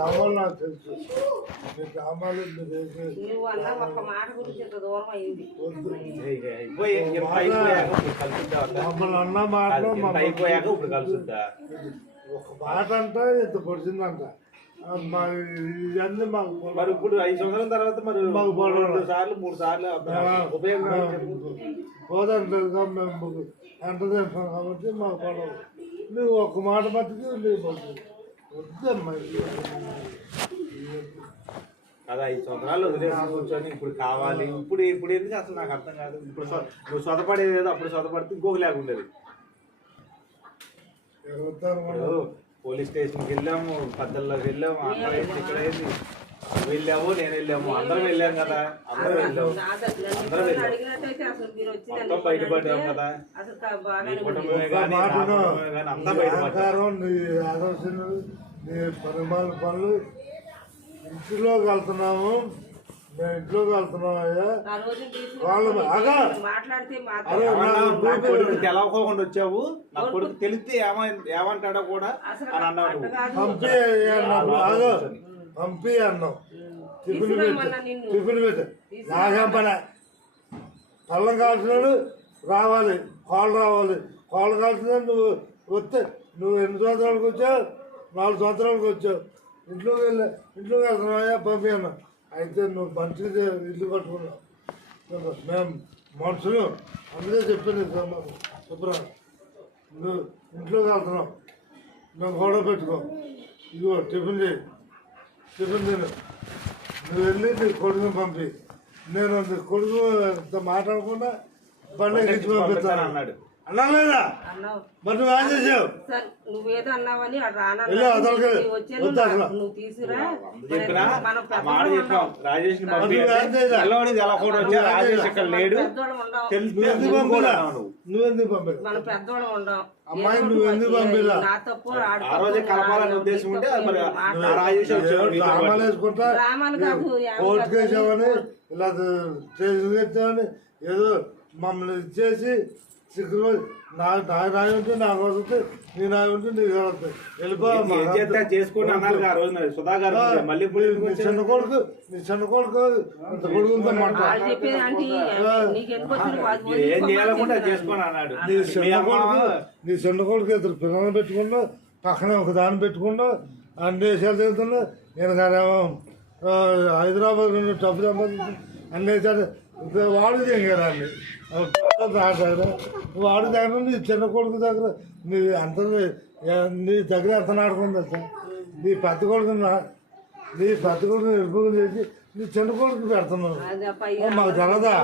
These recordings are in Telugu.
డ్రామాలు నాకు తెలుసు. మీ డ్రామాలు నువ్వు అన్న ఒక్క మాట గురించి ఇంత దూరం అయింది. మమ్మల్ని అన్న మాటలు అయిపోయాక ఇప్పుడు కలుసుద్దా ఒక మాట అంటే ఇంత పొడిచిందంట. ఇవన్నీ మాకు మరి ఇప్పుడు 5 సంవత్సరాల తర్వాత మరి మాకు 2 సార్లు 3 సార్లు ఉపయోగం పోదంటేగా మేము ఎంత చేస్తాం కాబట్టి మాకు పడవు. నువ్వు ఒక్క మాట మట్టుకు నీకు వద్దమ్మా. కదా 5 సంవత్సరాలు వదిలేసి కూర్చొని ఇప్పుడు కావాలి ఇప్పుడు ఇప్పుడు ఎందుకు అసలు నాకు అర్థం కాదు. ఇప్పుడు నువ్వు సొతపడేది ఏదో అప్పుడు సొతపడితే ఇంకొక లేకుండేది. పోలీస్ స్టేషన్కి వెళ్ళాము, పద్దల్లోకి వెళ్ళాము, అక్కడ ఏంటి ఇక్కడ ఏంటి వెళ్ళాము, నేను వెళ్ళాము, అందరం వెళ్ళాము కదా, అందరం వెళ్ళాము మొత్తం బయటపడ్డాము కదా. అంతా బయటపడ్డాము. నీ పరిమాణ పనులు ఇంట్లోకి వెళ్తున్నాము, మేము ఇంట్లోకి వెళ్తున్నామయ్యా. వాళ్ళు తెలవకోకుండా వచ్చావు, నా కొడుకు తెలిస్తే ఏమంటాడో కూడా అని అన్నావు. పంపి అన్నావు. టిఫిన్ పెట్టు నాకేం పని. పళ్ళం కాల్చినాడు రావాలి, కాళ్ళు రావాలి. కాళ్ళు కాల్చిన నువ్వు వస్తే నువ్వు ఎన్ని సంవత్సరాలకు వచ్చావు? 4 సంవత్సరాలకు వచ్చావు. ఇంట్లోకి వెళ్తున్నావా? పంపి అన్నావు. అయితే నువ్వు మంచిగా ఇల్లు కట్టుకున్నావు. మేము మనుషులు అందుకే చెప్పింది శుభ్రా. నువ్వు ఇంట్లోకి వెళ్తున్నావు, మేము గొడవ పెట్టుకో. ఇదిగో టిఫిన్ చేయి, టిఫిన్ తిను. నువ్వు వెళ్ళి నీ కొడుకుని పంపి. నేను నీ కొడుకు మాట్లాడకుండా బండి ఎక్కించి పంపిస్తాను అన్నాడు. అన్నా లేదా? మరి నువ్వు ఏం చేసావు? నువ్వేదో అన్నావని నువ్వు తీసుకురా. రాజేష్ రాజేష్ ఇక్కడ లేడు. నువ్వెందుకు పంపి? మన పెద్దోళ్ళం ఉండవు. అమ్మాయి నువ్వెందుకు పంపిలా? నా తప్పు కలపాలని ఉద్దేశం ఉంటే డ్రామాలు వేసుకుంటా కోర్టుకు వేసామని ఇలా స్టేషన్ ఎత్తామని ఏదో మమ్మల్ని ఇచ్చేసి సిగ్గులు నాకు రాయి ఉంటే నాకు వస్తుంది, నీ రాయి ఉంటే నీకు వస్తుంది. వెళ్ళిపోవాలి చేసుకోండి అన్నారు ఆ రోజు సుధా గారు. మళ్ళీ నీ చిన్న కొడుకు ఇంత కొడుకుతో ఏం చేయాలనుకుంటే చేసుకోండి అన్నాడు. నీ చిన్న కొడుకు ఇద్దరు పిల్లలు పెట్టుకున్నా, పక్కనే ఒక దాన్ని పెట్టుకున్నా, అన్ని దేశాలు తిరుగుతున్నా. నేను కాదేమో హైదరాబాద్ నుండి డబ్బు సంపాదించి అన్ని దేశాలు వాడు దిగారు అన్ని వాడు దగ్గర నీ చిన్న కొడుకు దగ్గర నీ అంత నీ దగ్గర ఎంత నాడుకుంది సార్. నీ పెద్ద కొడుకుని ఎరుపుని చేసి నీ చిన్న కొడుకు పెడుతున్నావు. మాకు తెలదా?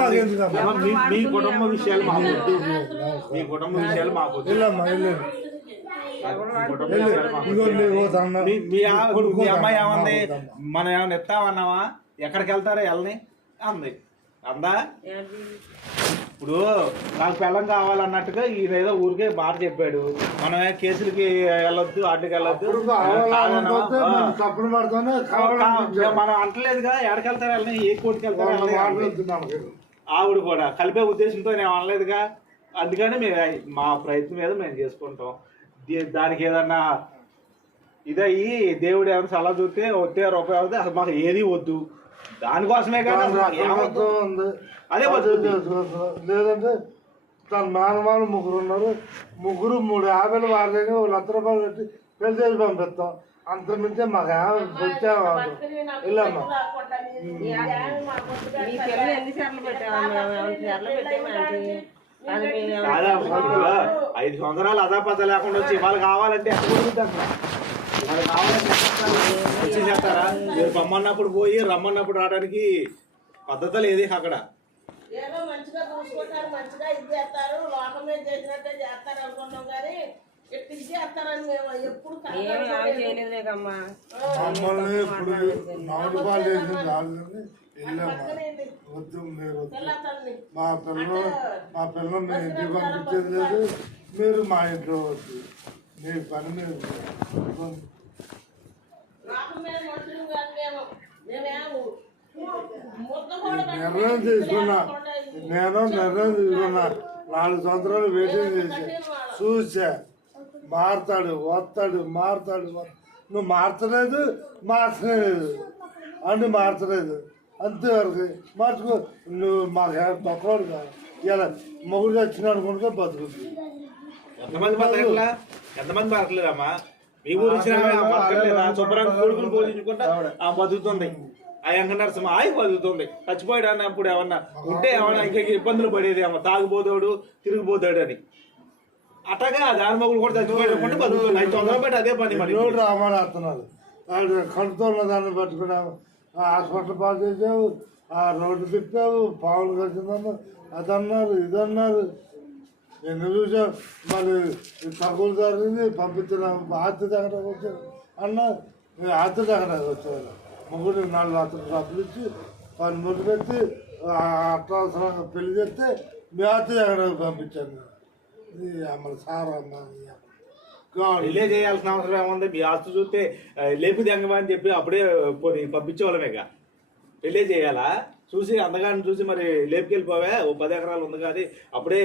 మాకు ఎందుకమ్మా? మీ కుటుంబ విషయాలు మాకు వెళ్ళమ్మా వెళ్ళండి. మీ అమ్మాయి ఏమంది? మనం ఏమన్నా ఎత్తామన్నావా? ఎక్కడికి వెళ్తారో వెళ్ళని అంది. అందా? ఇప్పుడు నాకు పిల్లం కావాలన్నట్టుగా ఈయన ఏదో ఊరికే మాట చెప్పాడు. మనం కేసులకి వెళ్ళొద్దు, వాటికి వెళ్ళొద్దు మనం అంటలేదుగా. ఎక్కడికి వెళ్తారు వెళ్ళని, ఏ కోర్టుకి వెళ్తారు ఆవిడ కూడా కలిపే ఉద్దేశంతో నేను అనలేదుగా. అందుకని మేము మా ప్రయత్నం మీద మేము చేసుకుంటాం. దానికి ఏదన్నా ఇదయ్యి దేవుడు ఏమైనా సలహా చూస్తే వచ్చే రూపాయి అవుతుంది. అసలు మాకు ఏది వద్దు, దానికోసమే కదా. అదే లేదంటే తన మేనమాలు 3 ఉన్నారు. 3 350 వారి దగ్గర 1,00,000 రూపాయలు పెట్టి పెళ్లి చేసి పంపిస్తాం. అంత మించే మాకు వచ్చామా? వెళ్ళమ్మా. 5 సంవత్సరాలు అదాపత లేకుండా వచ్చి వాళ్ళు కావాలంటే వచ్చి చేస్తారా? మీరు రమ్మన్నప్పుడు పోయి రమ్మన్నప్పుడు రావడానికి పద్ధతి లేదు అక్కడ. ఏదో మంచిగా చూసుకుంటారు, మంచిగా ఇది చేస్తారు, లోకమే చేసినట్టే చేస్తారు అనుకున్నాం. కానీ ఎట్టి చేస్తారని మేము ఎప్పుడు చేయలేదమ్మా. మమ్మల్ని ఇప్పుడు మామిడి పాలు వేసింది వద్దు. మీరు మా పిల్లలు మీ ఇంటికి పంపించేది లేదు, మీరు మా ఇంట్లో వద్దు. మీ పని మీరు నిర్ణయం తీసుకున్నా. 4 సంవత్సరాలు వెయిటింగ్ చేసి చూసా. మారుతాడు, వస్తాడు, మారుతాడు. నువ్వు మార్చలేదు మార్చలేదు అన్ని మార్చలేదు అంతేవరకు మార్చుకో. నువ్వు మాకు తొక్కడు కాదు. ఇలా మొగుడు వచ్చినాడు కొనుక బతుకుతుంది. ఎంతమంది బతకట్లా? ఎంతమంది బతకలేదమ్మా? మీ ఊరు వచ్చిన బతకలేదా? శుభ్రంగా కొడుకులు పోషించుకుంటా ఆ బతుకుతుంది. ఆ వెంకట నరసింహ ఆయి బతుకుతుంది. చచ్చిపోయాడు అన్నప్పుడు ఏమన్నా ఉంటే ఏమన్నా ఇంకా ఇబ్బందులు పడేది ఏమో, తాగుపోతాడు తిరిగిపోతాడు అని. అట్టగా దాని మొగుడు కూడా చచ్చిపోయాడు బతుకుతుంది. 5 వందలు పెట్టి అదే పని. మరి రోడ్డు రామాడుతున్నారు. వాళ్ళు కడుపుతో ఉన్న దాన్ని పట్టుకున్నాము, హాస్పిటల్ పాలు చేసావు, ఆ రోడ్డు తిప్పావు, పావులు కలిసిందన్నారు, అదన్నారు ఇదన్నారు. ఎన్ని చూసావు. మళ్ళీ తక్కువ జరిగింది పంపించిన ఆస్తి దగ్గర వచ్చారు అన్న, ఆస్తి దగ్గర వచ్చారు. ముగ్గురు 4 రాత్రులు డబ్బులు ఇచ్చి 10 ముళ్ళు పెట్టి అట్లా పెళ్లి చేస్తే మీ ఆస్తి దగ్గర పంపించాను. అమ్మలు సారా రిలే చేయాల్సిన అవసరం ఏముంది? మీ ఆస్తు చూస్తే లేపు దెంగమా అని చెప్పి అప్పుడే పోనీ పంపించేవాళ్ళమేగా. రిలే చేయాలా? చూసి అందగాన్ని చూసి మరి లేపుకెళ్ళిపోవా, ఓ 10 ఎకరాలు ఉంది కానీ అప్పుడే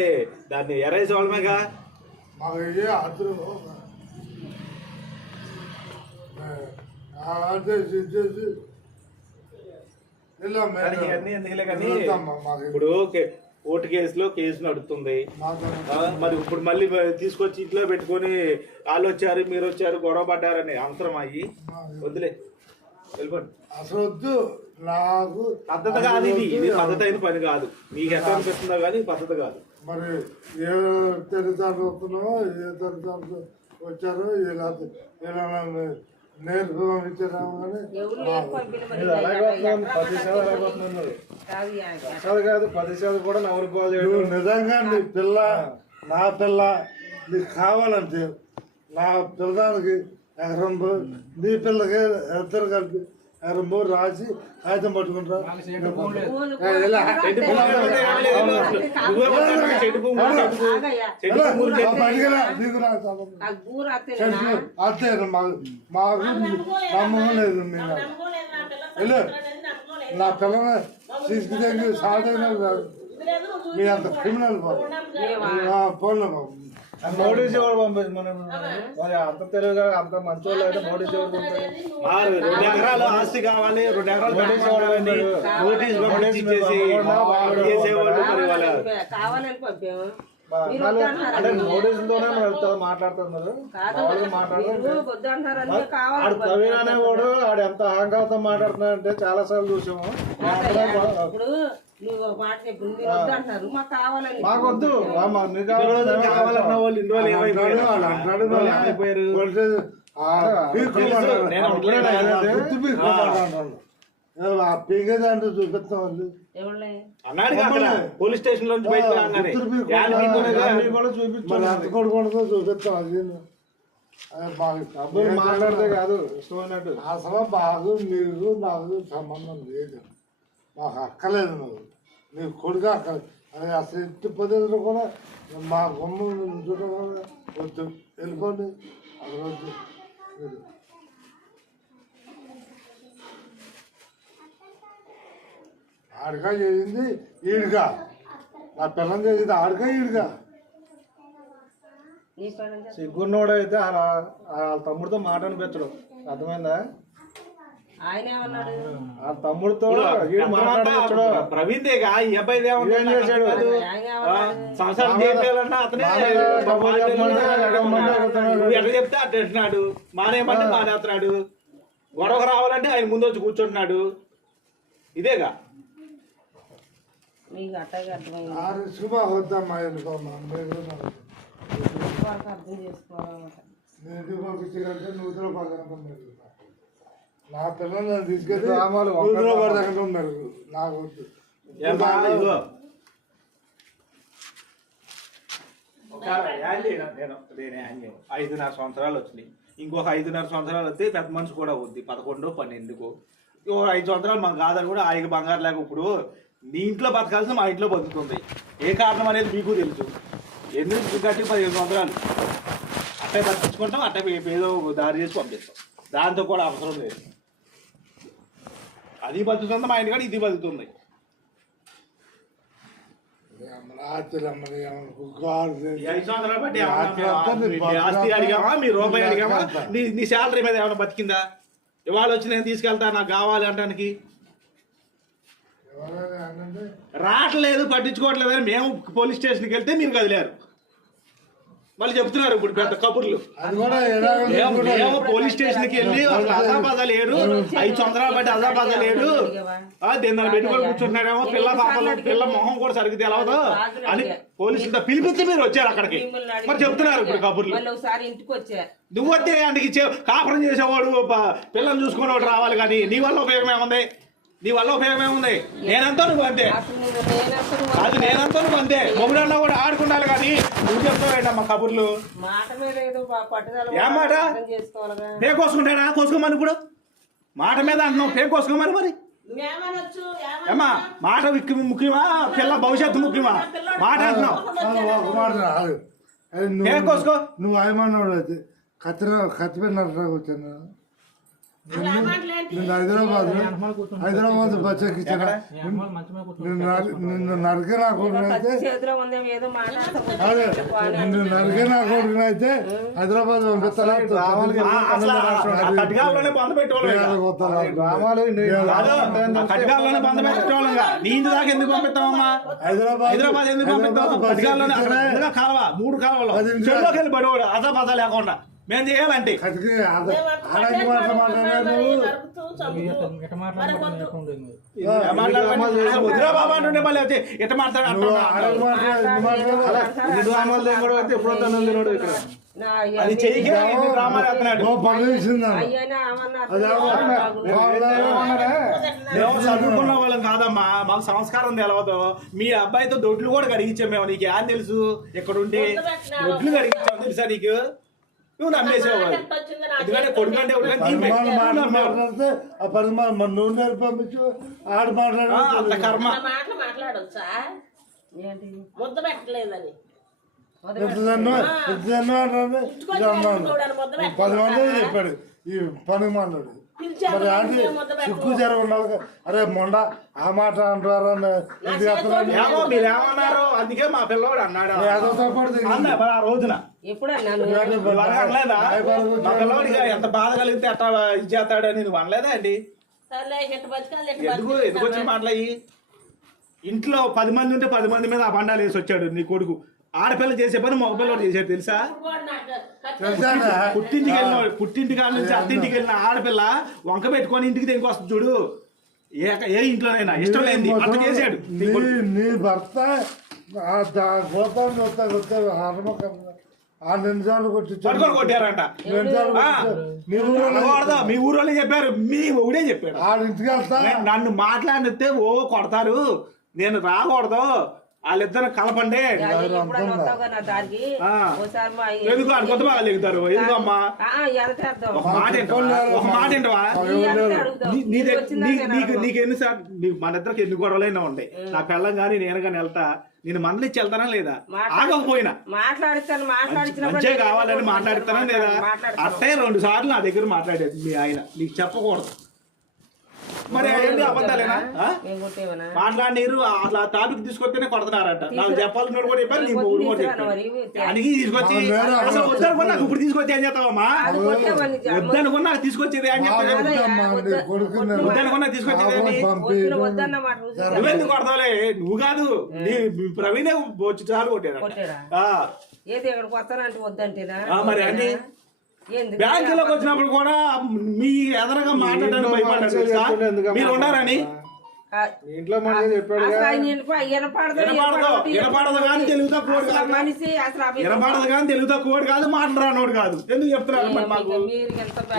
దాన్ని ఎరేసేవాళ్ళమేగా. మాకు అతను అన్నీ ఎందుకులే కానీ ఇప్పుడు కోర్టు కేసు నడుస్తుంది. మరి ఇప్పుడు మళ్ళీ తీసుకొచ్చి ఇంట్లో పెట్టుకొని వాళ్ళు వచ్చారు మీరు వచ్చారు గొడవ పడ్డారని అవసరం అయ్యి వద్దులే, వెళ్ళిపోండి. అసలు వద్దు. నాకు పద్ధతి కాదు ఇది పద్ధతి అయిన పని కాదు. మీకు ఎట్లా అనిపిస్తుందో కానీ పద్ధతి కాదు. మరి ఏ తల్లిదండ్రులు వస్తున్నామో ఏ తల్లిదండ్రులు వచ్చారో ఇలా నేర్పు పంపించారేమో కానీ కాదు 10 కూడా నవరు పోలేదు. నిజంగా నీ పిల్ల నా పిల్ల నీకు కావాలంటే నా పిల్లదానికి ఎకరం నీ పిల్లకి ఇద్దరు కలిపి ఎకరం రాసి కాగితం పట్టుకుంటా. అంతే మాకు నమ్మకం లేదు. నా పిల్లని తీసుకుని సాధైన మీ అంత క్రిమినల్ పోలే బాబు. నోటీస్ ఎవరు పంపించి మనం అంత తెలుగుగా అంత మంచి వాళ్ళు అయితే నోటీస్ ఎవరు పంపారు? 2 ఎకరాలు ఆస్తి కావాలి, 2 ఎకరాలు నోటీస్ అంటే నోటీసులతోనే మాట్లాడుతున్నారు. ప్రవీణ్ అనేవాడు ఆడు ఎంత అహంకారంతో మాట్లాడుతున్నాడంటే చాలా సార్లు చూసాము. మాకొద్దు కావాలన్న వాళ్ళు ఇందువల్ల ఏమైపోయారు? పీకేదంటూ చూపిస్తాం వాళ్ళు అన్నాడు పోలీస్ స్టేషన్ లో చూపించుకోవడంతో చూపిస్తాం. అది డబ్బులు మాట్లాడితే కాదు ఇష్టమైనట్టు. అసలు బాగు నీకు నాకు సంబంధం లేదు. మాకు అక్కలేదు. నువ్వు నీ కొడుకు అక్కలేదు. అది అసలు ఇంటి పద్ధతిలో కూడా మా గుమ్మ చూడడం కూడా వద్దు, వెళ్ళిపోండి. అది వద్దు. మీరు ఆడిగా చేసింది ఈడుగా, నా పిల్లం చేసింది ఆడిగా ఈడుగా. సిగ్గున్నోడు అయితే వాళ్ళ తమ్ముడితో మాట అనిపించడు. అర్థమైందా? ఆ తమ్ముడితో మాట్లాడచ్చు. ప్రవీణ్ ఈ అబ్బాయి ఏం చేశాడు? ఎట్లా చెప్తే అట్లా అంటున్నాడు. మానేయమంటే మానేస్తున్నాడు. గొడవకు రావాలంటే ఆయన ముందు వచ్చి కూర్చుంటున్నాడు. ఇదేగా వద్దమ్మా, వెళ్ళిపోమ్మా. నూతులో పడకంటే నా పిల్లల్ని తీసుకెళ్ళి నూతులో పడకంటే ఉన్నారు. నాకు వద్దు. 5.5 సంవత్సరాలు వచ్చినాయి. ఇంకొక 5.5 సంవత్సరాలు వస్తే పెద్ద మనిషి కూడా అవుద్ది. 11, 12. 5 సంవత్సరాలు మనకు కాదని కూడా ఆయనకి బంగారు లేక ఇప్పుడు నీ ఇంట్లో బతకాల్సిన మా ఇంట్లో బతుకుతుంది. ఏ కారణం అనేది మీకు తెలుసు. ఎందుకు గట్టి 15 సంవత్సరాలు అట్టే బతికించుకుంటాం, అట్టే ఏదో దారి చేసి పంపిస్తాం. దాంతో కూడా అవసరం లేదు. అది బతుకుతుంది మా ఇంటికాడ, ఇది బతుకుతుంది. ఈ 5 సంవత్సరాలు బట్టి ఏమన్నా మీ ఆస్తి అడిగామా, మీ రూపాయి అడిగామా, నీ శాలరీ మీద ఏమైనా బతికిందా? ఇవాళ వచ్చి నేను తీసుకెళ్తా నాకు కావాలి అంటానికి రావట్లేదు, పట్టించుకోవట్లేదు అని మేము పోలీస్ స్టేషన్కి వెళ్తే మీరు కదిలేరు. మళ్ళీ చెప్తున్నారు ఇప్పుడు పెద్ద కబుర్లు. మేము పోలీస్ స్టేషన్కి వెళ్ళి అజాబాదా లేడు, 5 సంవత్సరాలు బట్టి అజాబాదా లేడు, దీని దాన్ని పెట్టుకొని కూర్చుంటున్నాడేమో, పిల్ల మొహం కూడా సరిగ్గా తెలవదు అని పోలీసులతో పిలిపిస్తే మీరు వచ్చారు అక్కడికి. మరి చెప్తున్నారు ఇప్పుడు కబుర్లు. నువ్వు వస్తే అందుకి కాపురం చేసేవాడు పిల్లలు చూసుకునేవాడు రావాలి, కానీ నీ వల్ల ఉపయోగం ఏముంది? నీ వల్ల ఉపయోగం ఏముంది? నేనంతా నువ్వు అంతే, అది నేనంతా నువ్వు అంతే. మొగుడన్నా కూడా ఆడుకుంటారు, కానీ నువ్వు చెప్తావేంట మా కబుర్లు. ఏం మాట? పే కోసుకుంటాడా? కోసుకోమని ఇప్పుడు మాట మీద అంటున్నావు, పే కోసుకోమని. మరి ఏమా మాట ముఖ్యమా, పిల్ల భవిష్యత్తు ముఖ్యమా? మాట అంటున్నావు, పే కోసుకో. నువ్వు ఏమన్నాడు అయితే కత్తి పెట్టినట్టు వచ్చాను. నిన్ను హైదరాబాద్ బచ్చకి ఇచ్చాను, నిన్ను నరికే నా కొడుకుని అయితే, నిన్ను నరికే నా కొడుకుని అయితే హైదరాబాద్ పంపిస్తాను. ఎందుకు పంపిస్తామమ్మా? హైదరాబాద్ ఎందుకు పంపిస్తాము? 3 కాలువలు చెరువులోకి వెళ్ళి పడేవాడు అజాబాజా లేకుండా. మేము చేయాలంటే వదిరా బాబా అంటుండే మళ్ళీ వచ్చి ఎట్ట మాట్లాడు. అది చెయ్యి డ్రామాలు వేస్తున్నాడు. మేము చదువుకున్న వాళ్ళం కాదమ్మా, మాకు సంస్కారం తెలవదు. మీ అబ్బాయితో దొడ్లు కూడా కడిగించాం మేము. నీకు ఏం తెలుసు? ఎక్కడుంటే దొడ్లు కడిగించాం తెలుసా నీకు? నువ్వు నమ్మేసేవాళ్ళు. ఎందుకంటే కొడుకంటే కర్మ. ముద్ద పెట్టలేదని 10 మంది చెప్పాడు ఈ పని మాట్లాడు. మరి ఆంటీ సిక్కు జరం ఉన్నాడు. అరే మొండ ఆ మాట అంటారు మీరేమన్నారు? అందుకే మా పిల్లవాడు అన్నాడు ఆ రోజున. అనలేదా మా పిల్లవాడికి ఎంత బాధ కలిగితే అట్లా ఇది చేస్తాడని నువ్వు అనలేదా అండి? ఎందుకు వచ్చిన మాటలయ్యి? ఇంట్లో 10 మంది ఉంటే 10 మంది మీద ఆ బండాలు వేసి వచ్చాడు నీ కొడుకు. ఆడపిల్ల చేసే పని మగపిల్లవాడు చేశాడు తెలుసా? పుట్టింటి కాడ నుంచి అత్తింటికి వెళ్ళిన ఆడపిల్ల వంక పెట్టుకొని ఇంటికి దేనికి వస్తుంది చూడు. ఏ ఇంట్లోనైనా ఇష్టం లేని అట్లా చేశాడు నీ భర్త. పట్టుకొని కొట్టారంట. మీ ఊరోళ్ళే చెప్పారు, మీ ఊడే చెప్పాడు. నన్ను మాట్లాడితే ఓ కొడతారు, నేను రాకూడదు, వాళ్ళిద్దరు కలపండి. ఎందుకు కొత్త బాగా లెగుతారు? ఎందుకమ్మా? ఒక మాట ఏంటవా? నీకు ఎన్నిసార్లు మన ఇద్దరికి ఎన్ని గొడవలైనా ఉంటాయి. నా పిల్లం కానీ నేను కానీ వెళ్తా, నేను మందలిచ్చి వెళ్తానా లేదా? ఆగకపోయినా మంచిగా కావాలని మాట్లాడతానా లేదా? అట్టే 2 సార్లు నా దగ్గర మాట్లాడేది మీ ఆయన. నీకు చెప్పకూడదు. మరి అవన్నీ అబద్ధాలేనా? మాట్లాడినారు. అట్లా టాపిక్ తీసుకొస్తేనే కొడుతున్నారంట. నాకు చెప్పాలన్నాడు కూడా చెప్పారు, నీ మూడు కూడా చెప్పారు. దానికి తీసుకొచ్చి అసలు వద్దనుకున్నా నాకు ఇప్పుడు తీసుకొచ్చి ఏం చేస్తావమ్మా? వద్దనుకున్నా తీసుకొచ్చేది ఏం చెప్తాను? వద్దనుకున్నా తీసుకొచ్చేది నువ్వెందుకు కొడతావులే? నువ్వు కాదు, నీ ప్రవీణే వచ్చి చాలు కొట్టాడు. మరి అన్ని బ్యాంకులోకి వచ్చినప్పుడు కూడా మీ ఎదరగా మాట్లాడడానికి భయపడ్డారు. మీరు ఉన్నారని ఇంట్లో చెప్పాడు. వినపడదు కానీ తెలుగు తక్కువ కాదు, వినపడదు కానీ తెలుగు తక్కువ కాదు, మాట్లాడనోడు కాదు. ఎందుకు చెప్తున్నారు మరి మాకు?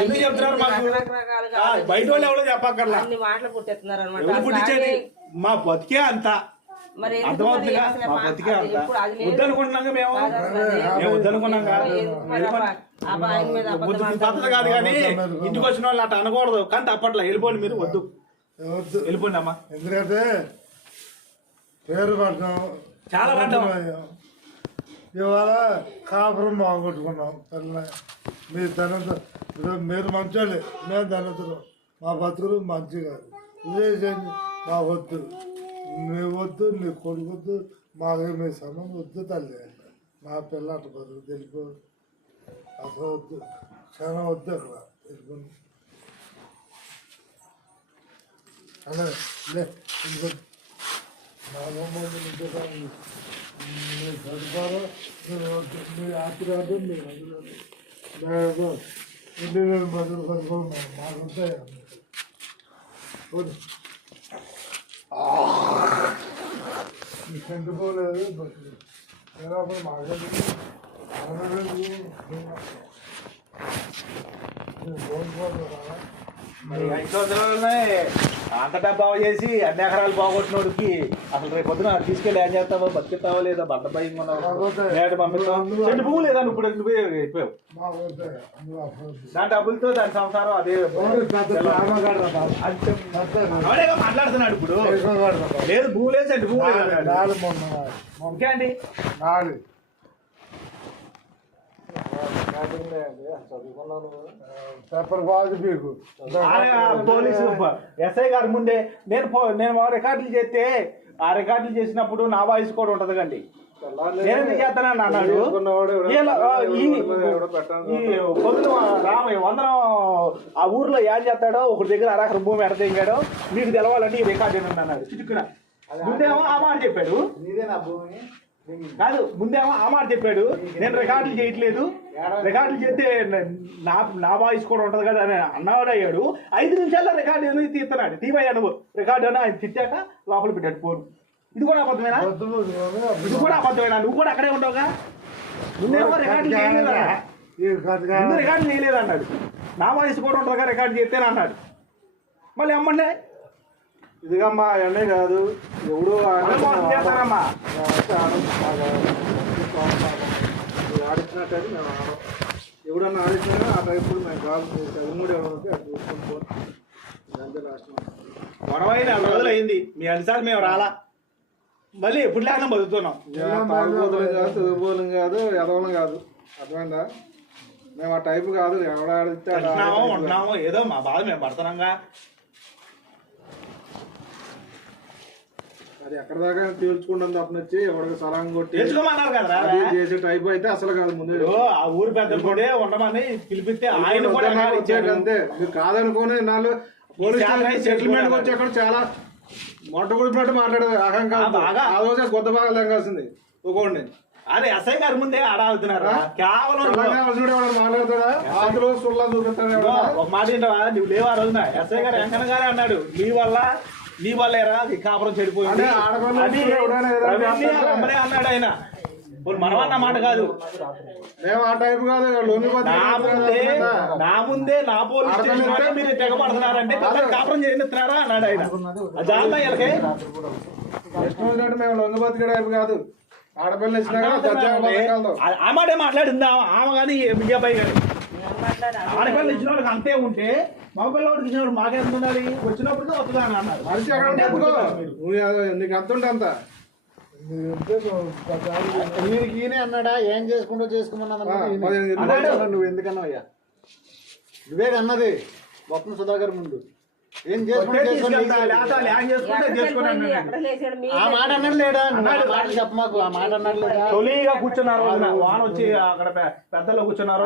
ఎందుకు చెప్తున్నారు మాకు? బయట వాళ్ళు ఎవరో చెప్పక్కర్లా. ఎవరు పుట్టించేది? మా బతికే అంత అర్థమవుతుందిగా. మా బతికే అంత వద్దనుకుంటున్నాగా మేము వద్దనుకున్నాగా. పద్ధతి కాదు కానీ ఇంటికి వచ్చిన వాళ్ళు అట్లా అనకూడదు. కానీ తప్పట్లా వెళ్ళిపోండి, మీరు వద్దు వెళ్ళిపోండి అమ్మా. ఎందుకంటే పేరు పడ్డాం, చాలా పడ్డాం. ఇవాళ కాపురం బాగొట్టుకున్నాం. మీరు మంచోళ్ళే, మేము ధనతులు. మా బతుకులు మంచి కాదు. ఇదే మా వద్దు, నీ వద్దు, నీ కొడుకు వద్దు, మాకు మీ సమయం వద్దు తల్లి, నా పిల్ల అటు బతుకు తెలుపు అసలు వద్దు, క్షణం వద్దు అక్కడ తెలుపుని అలా లే మా అమ్మమ్మ మీరు చదువుతారో మీరు వద్దు, మీరు ఆపి రాదు, మీరు అందులో నేను మధురు కనుకోండి మాకు ఉంటాయి మీకు ఎందుకోలేదు ఎలా మాకు మరి 5 సంవత్సరాలనే అంత డబ్బా చేసి అన్ని ఎకరాలు బాగొట్టినోడికి అసలు రేపు పొద్దున తీసుకెళ్ళి ఏం చేస్తావో బతికిస్తావో లేదా బండ భయం నేడు పంపిస్తావు చెట్టు పువ్వు లేదా ఇప్పుడు నువ్వే అయిపోయావు దాని డబ్బులతో దాని సంసారం అదే అవడేగా మాట్లాడుతున్నాడు ఇప్పుడు లేదు పువ్వు లేదు చెట్టు పువ్వు లేదు ఇంకే అండి పేపర్ కాదు మీకు పోలీసు ఎస్ఐ గారి ముందే నేను రికార్డులు చేస్తే ఆ రికార్డులు చేసినప్పుడు నా వాయిస్ కూడా ఉంటది కండి నేను చేస్తానని అన్నాడు పొద్దున రామయ్య వందనం ఆ ఊర్లో ఏం చేస్తాడో ఒకటి దగ్గర అరకరం భూమి ఎడతెంగాడో మీకు తెలవాలంటే ఈ రికార్డు ఏనండి అన్నాడు చిటుక్కున ముందేమో ఆ మాట చెప్పాడు కాదు ముందేమో ఆ మాట చెప్పాడు నేను రికార్డులు చేయట్లేదు రికార్డులు చేస్తే నా వాయిస్ కూడా ఉంటది కదా అని అన్నాడు అయ్యాడు 5 నిమిషాల్లో రికార్డు తీస్తున్నాడు తీవయ్యా నువ్వు రికార్డు అని ఆయన తిట్టాక లోపల పెట్టాడు ఫోన్ ఇది కూడా అబద్ధమేనా ఇది కూడా అబద్ధమేనా నువ్వు కూడా అక్కడే ఉండవుగా ముందేమో రికార్డులు చేయలేదు ముందు రికార్డులు చేయలేదు అన్నాడు నా వాయిస్ కూడా ఉంటుందిగా రికార్డు చేస్తేనే అన్నాడు మళ్ళీ అమ్మండే ఇదిగమ్మా అవన్నీ కాదు ఎవడు చేస్తారమ్మా ఆడిచ్చినట్టు మేము ఆడం ఎవడన్నా ఆడిచ్చినా ఆ టైపు మేము కాదు చదువుడు ఎవరికి అది చూసుకుంటూ అంతే లాస్ట్ గొడవ 4 రోజులు అయింది మీ అన్నిసార్లు మేము రాలా మళ్ళీ ఎప్పుడు లేకుండా బతుకుతున్నాం తాగుబోతులం కాదు చదువుబోలం కాదు ఎదవలం కాదు అర్థమైందా మేము ఆ టైపు కాదు ఎవడ ఆడితే ఉంటున్నాము ఏదో మా బాధ మేము పడుతున్నాంగా అది ఎక్కడ దాకా తీర్చుకుంటాం తప్పని వచ్చి ఎవరికి సలాం కొట్టి తెచ్చుకోమన్నారు కదా చేసే టైప్ అయితే అసలు కాదు ముందు ఆ ఊరు పెద్ద కూడా ఉండమని పిలిపిస్తే ఆయన కూడా అంతే మీరు కాదనుకోని నాలుగు పోలీస్ స్టేషన్ సెటిల్మెంట్ వచ్చి అక్కడ చాలా మొట్ట గుడిపినట్టు మాట్లాడేది అహంకారం ఆ రోజే కొత్త బాగా లెంగాల్సింది ఒక్కోండి అరే ఎస్ఐ గారి ముందే ఆడాడుతున్నారు కేవలం మాట్లాడతాడా అందులో సుల్లా చూపిస్తాడు ఒక మాట ఏంటవా నువ్వు లేవు ఆ రోజున ఎస్ఐ గారు వెంకన్న గారే అన్నాడు నీ వల్ల ఎరా ఈ కాపురం చెడిపోయింది అన్నాడు ఆయన మనమన్న మాట కాదు మేము ఆ టైప్ కాదు నా ముందే నా పోలీస్ స్టేషన్ మీరు తెగబడుతున్నారంటే కాపురం చేయనిస్తున్నారా అన్నాడు ఆయన జాగ్రత్త ఇష్టం వచ్చినట్టు మేము లొంగి బతికే టైప్ కాదు ఆడపిల్ల ఇచ్చినా ఆ మాటే మాట్లాడిందా ఆమె కానీ మీ అబ్బాయి కానీ ఆడపిల్ల ఇచ్చిన వాళ్ళకి అంతే ఉంటే మగపిల్లవాడికి ఇచ్చిన వాడు మాకేంత ఉండాలి వచ్చినప్పుడు వస్తుందా అని అన్నారు మనిషి అక్కడ నీకు అంత ఉంటే అంత వీరికి ఈయనే అన్నాడా ఏం చేసుకుంటూ చేసుకోమన్నా నువ్వు ఎందుకన్నా అయ్యా నువ్వే అన్నది మొత్తం సుధాకర్ ముందు ఏం ఆ మాట అన్నాడు లేడా మాట చెప్ప మాకు ఆ మాట అన్నాడు లేదా తొలిగా కూర్చున్నారు వాన వచ్చి అక్కడ పెద్దలో కూర్చున్నారు